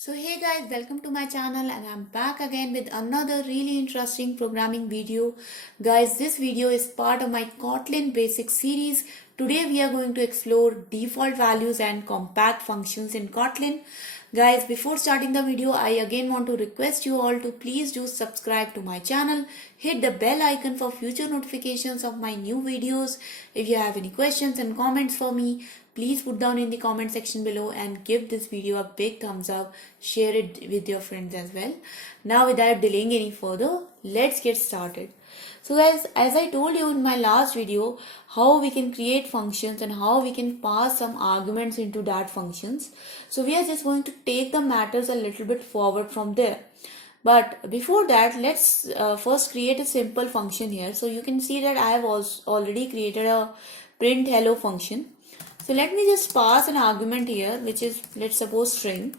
So hey guys, welcome to my channel and I'm back again with another really interesting programming video. Guys, this video is part of my Kotlin basic series. Today we are going to explore default values and compact functions in Kotlin. Guys, before starting the video, I again want to request you all to please do subscribe to my channel. Hit the bell icon for future notifications of my new videos. If you have any questions and comments for me, please put down in the comment section below and give this video a big thumbs up. Share it with your friends as well. Now without delaying any further, let's get started. So guys, as I told you in my last video, how we can create functions and how we can pass some arguments into that functions. So we are just going to take the matters a little bit forward from there. But before that, let's first create a simple function here. So you can see that I have already created a print hello function. So let me just pass an argument here, which is, let's suppose, string.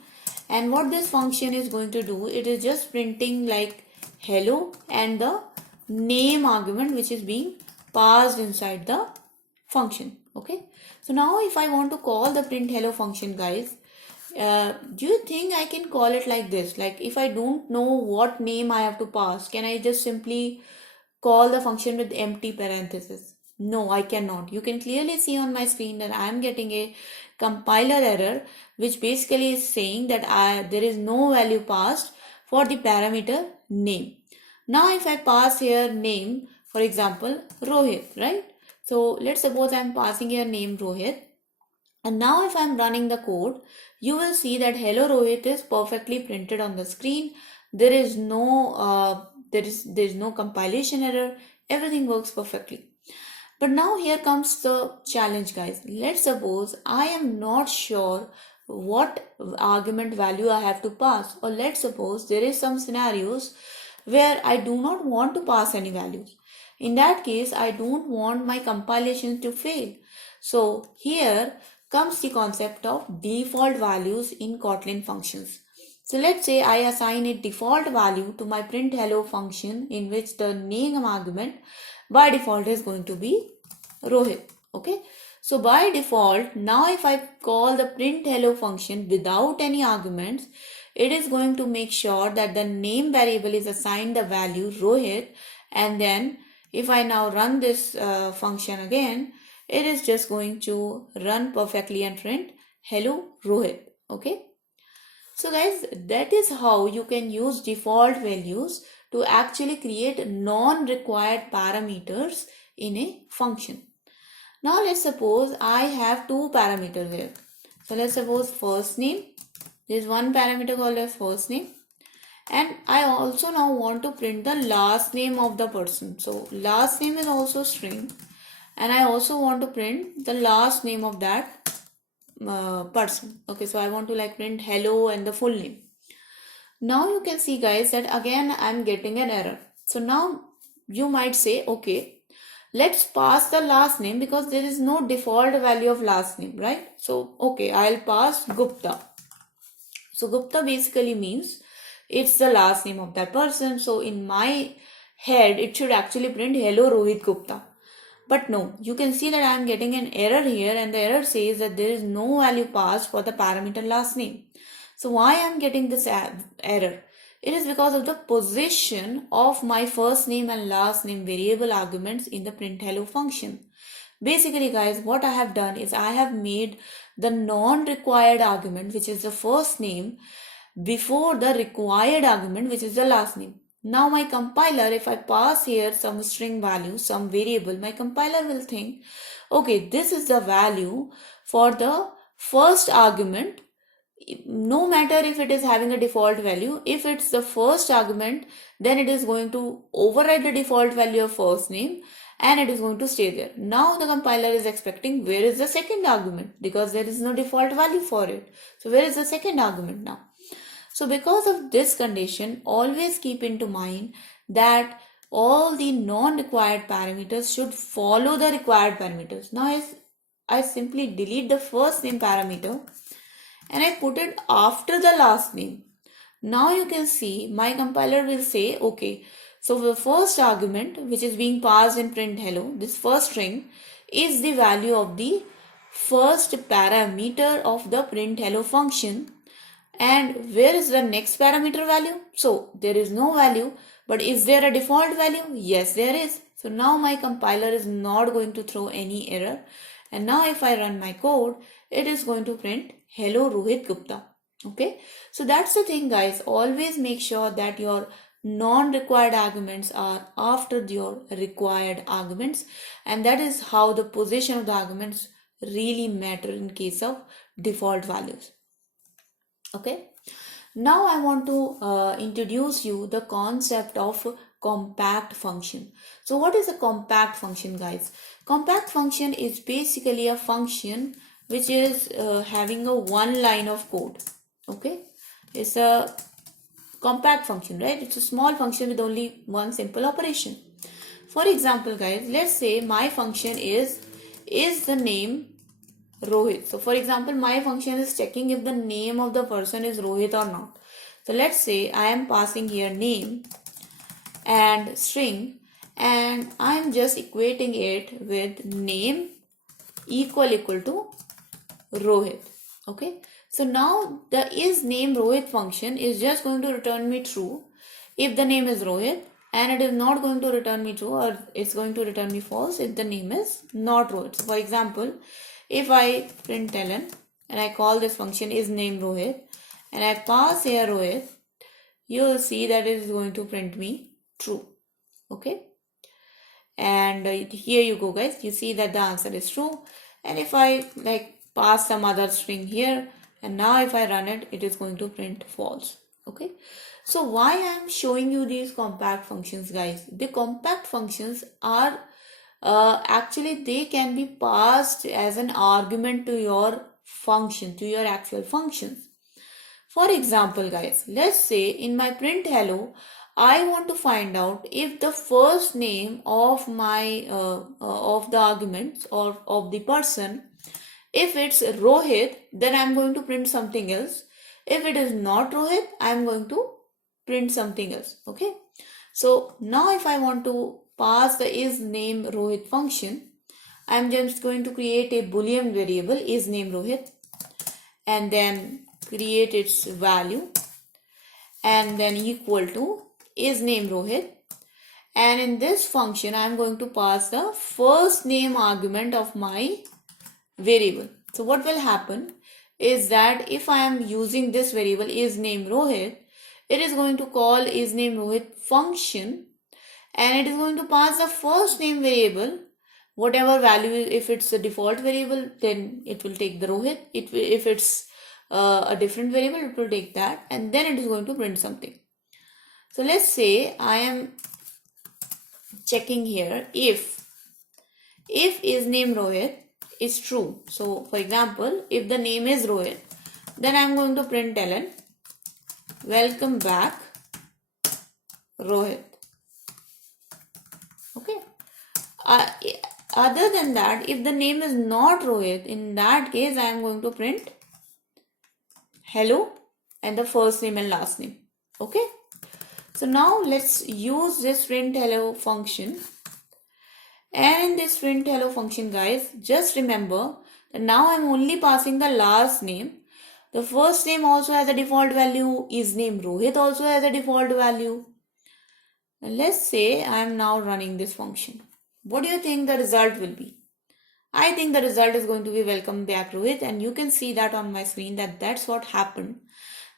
And what this function is going to do, it is just printing like hello and the name argument which is being passed inside the function. Okay. So now if I want to call the print hello function, guys, do you think I can call it like this? Like if I don't know what name I have to pass, can I just simply call the function with empty parenthesis? No, I cannot. You can clearly see on my screen that I am getting a compiler error, which basically is saying that there is no value passed for the parameter name. Now if I pass here name, for example, Rohit, right? So let's suppose I'm passing here name Rohit. And now if I'm running the code, you will see that hello Rohit is perfectly printed on the screen. There is no compilation error. Everything works perfectly. But now here comes the challenge, guys. Let's suppose I am not sure what argument value I have to pass, or let's suppose there is some scenarios where I do not want to pass any values. In that case, I don't want my compilation to fail. So here comes the concept of default values in Kotlin functions. So let's say I assign a default value to my print hello function, in which the name argument by default is going to be Rohit. Okay. So by default, now if I call the print hello function without any arguments, it is going to make sure that the name variable is assigned the value Rohit, and then if I now run this function again, it is just going to run perfectly and print hello Rohit. Okay. So guys, that is how you can use default values to actually create non-required parameters in a function. Now let's suppose I have two parameters here. So let's suppose first name. There is one parameter called as first name. And I also now want to print the last name of the person. So last name is also string. And I also want to print the last name of that person. Okay, so I want to like print hello and the full name. Now you can see, guys, that again I'm getting an error. So now you might say, okay, let's pass the last name because there is no default value of last name, right? So okay, I'll pass Gupta. So Gupta basically means it's the last name of that person. So in my head, it should actually print hello Rohit Gupta. But no, you can see that I am getting an error here, and the error says that there is no value passed for the parameter last name. So why I am getting this error? It is because of the position of my first name and last name variable arguments in the print hello function. Basically, guys, what I have done is I have made the non-required argument, which is the first name, before the required argument, which is the last name. Now my compiler, if I pass here some string value, some variable, my compiler will think, okay, this is the value for the first argument. No matter if it is having a default value, if it's the first argument, then it is going to override the default value of first name and it is going to stay there. Now the compiler is expecting where is the second argument, because there is no default value for it. So where is the second argument now? So because of this condition, always keep into mind that all the non-required parameters should follow the required parameters. Now I simply delete the first name parameter and I put it after the last name. Now you can see my compiler will say, okay, so the first argument which is being passed in print hello, this first string is the value of the first parameter of the print hello function. And where is the next parameter value? So there is no value, but is there a default value? Yes, there is. So now my compiler is not going to throw any error. And now if I run my code, it is going to print hello Rohit Gupta. Okay. So that's the thing, guys. Always make sure that your non-required arguments are after your required arguments. And that is how the position of the arguments really matter in case of default values. Okay. Now I want to introduce you the concept of compact function. So what is a compact function, guys? Compact function is basically a function which is having a one line of code. Okay. It's a compact function, right? It's a small function with only one simple operation. For example, guys, let's say my function is the name Rohit. So for example, my function is checking if the name of the person is Rohit or not. So let's say I am passing here name and string, and I am just equating it with name equal to Rohit. Okay. So now the is name Rohit function is just going to return me true if the name is Rohit, and it is not going to return me true, or it's going to return me false if the name is not Rohit. So for example, if I print ln and I call this function is name Rohit and I pass here Rohit, you will see that it is going to print me true. Okay. And here you go, guys. You see that the answer is true. And if I pass some other string here, and now if I run it, it is going to print false. Okay. So why I am showing you these compact functions, guys? The compact functions are actually they can be passed as an argument to your function, to your actual functions. For example, guys, let's say in my print hello, I want to find out if the first name of my of the arguments or of the person, if it's Rohit, then I'm going to print something else. If it is not Rohit, I'm going to print something else. Okay. So now if I want to pass the is name Rohit function, I'm just going to create a boolean variable is name Rohit and then create its value and then equal to is name Rohit, and in this function I'm going to pass the first name argument of my variable. So what will happen is that if I am using this variable is name Rohit, it is going to call is name Rohit function and it is going to pass the first name variable, whatever value. If it's a default variable, then it will take the Rohit. If it's a different variable, it will take that, and then it is going to print something. So let's say I am checking here if is name Rohit is true. So for example, if the name is Rohit, then I'm going to print ln welcome back Rohit. Okay. Other than that, if the name is not Rohit, in that case I am going to print hello and the first name and last name. Okay. So now let's use this print hello function. And in this print hello function, guys, just remember that now I'm only passing the last name. The first name also has a default value. Is name Rohit also has a default value. And let's say I'm now running this function. What do you think the result will be? I think the result is going to be welcome back Rohit, and you can see that on my screen that that's what happened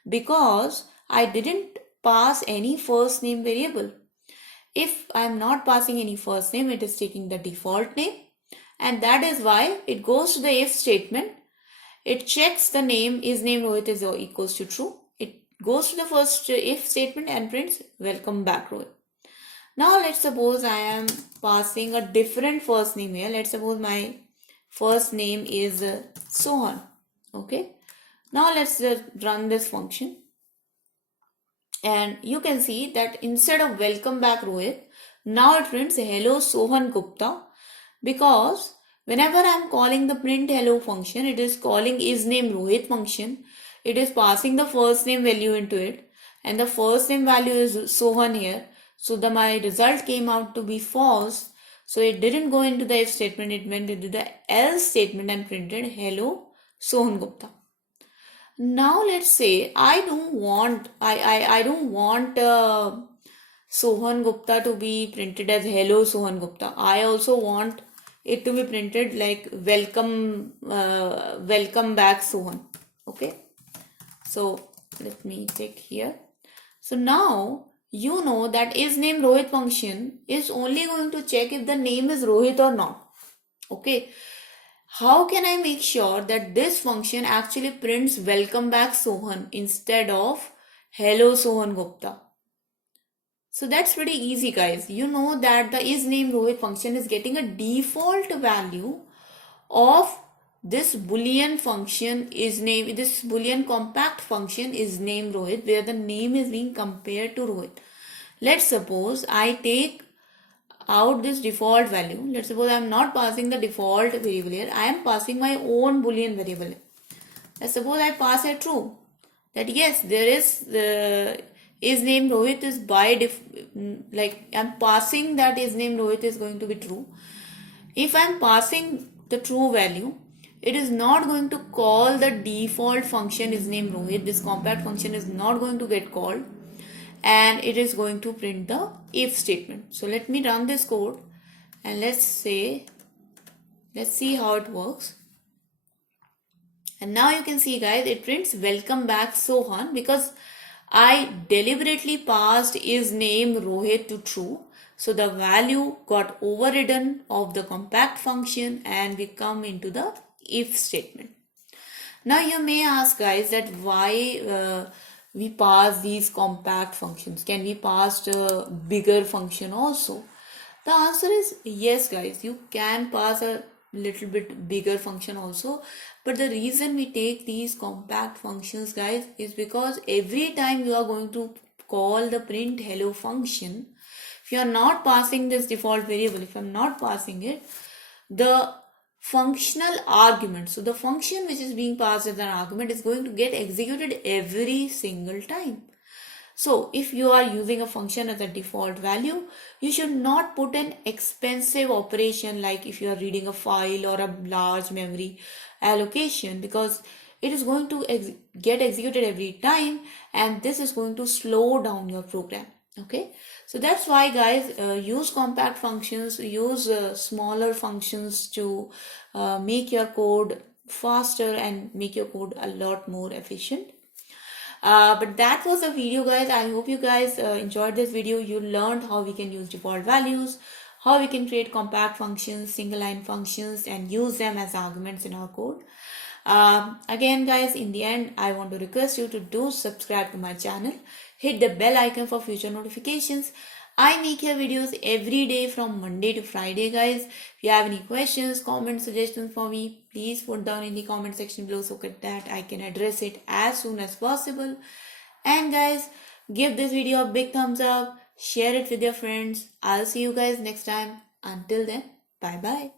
because I didn't pass any first name variable. If I am not passing any first name, it is taking the default name, and that is why it goes to the if statement. It checks the name is name Rohit is equals to true. It goes to the first if statement and prints welcome back Rohit. Now let's suppose I am passing a different first name here. Let's suppose my first name is Sohan. Okay. Now let's run this function. And you can see that instead of welcome back Rohit, now it prints hello Sohan Gupta, because whenever I am calling the print hello function, it is calling is name Rohit function. It is passing the first name value into it, and the first name value is Sohan here. So my result came out to be false. So it didn't go into the if statement, it went into the else statement and printed hello Sohan Gupta. Now let's say I don't want Sohan Gupta to be printed as hello Sohan Gupta. I also want it to be printed like welcome back Sohan. Okay, so let me check here. So now you know that isName Rohit function is only going to check if the name is Rohit or not. Okay, how can I make sure that this function actually prints welcome back Sohan instead of hello Sohan Gupta? So that's pretty easy, guys. You know that the isName Rohit function is getting a default value of this boolean function isName, this boolean compact function isName Rohit, where the name is being compared to Rohit. Let's suppose I take out this default value. Let's suppose I am not passing the default variable here. I am passing my own boolean variable. Let's suppose I pass a true. That yes, there is name Rohit is like I'm passing that is name Rohit is going to be true. If I'm passing the true value, it is not going to call the default function is name Rohit. This compact function is not going to get called, and it is going to print the if statement. So let me run this code and let's see how it works. And now you can see, guys, it prints welcome back Sohan because I deliberately passed isName Rohit to true. So the value got overridden of the compact function and we come into the if statement. Now you may ask, guys, that why we pass these compact functions. Can we pass a bigger function also? The answer is yes, guys. You can pass a little bit bigger function also, but the reason we take these compact functions, guys, is because every time you are going to call the print hello function, if you are not passing this default variable, if I'm not passing it, the functional argument, so the function which is being passed as an argument is going to get executed every single time. So if you are using a function as a default value, you should not put an expensive operation like if you are reading a file or a large memory allocation, because it is going to get executed every time and this is going to slow down your program. Okay, so that's why, guys, use compact functions, use smaller functions to make your code faster and make your code a lot more efficient. But that was the video, guys. I hope you guys enjoyed this video. You learned how we can use default values, how we can create compact functions, single line functions, and use them as arguments in our code. Again, guys, in the end, I want to request you to do subscribe to my channel. Hit the bell icon for future notifications. I make your videos every day from Monday to Friday, guys. If you have any questions, comments, suggestions for me, please put down in the comment section below so that I can address it as soon as possible. And guys, give this video a big thumbs up, share it with your friends. I'll see you guys next time. Until then, bye bye.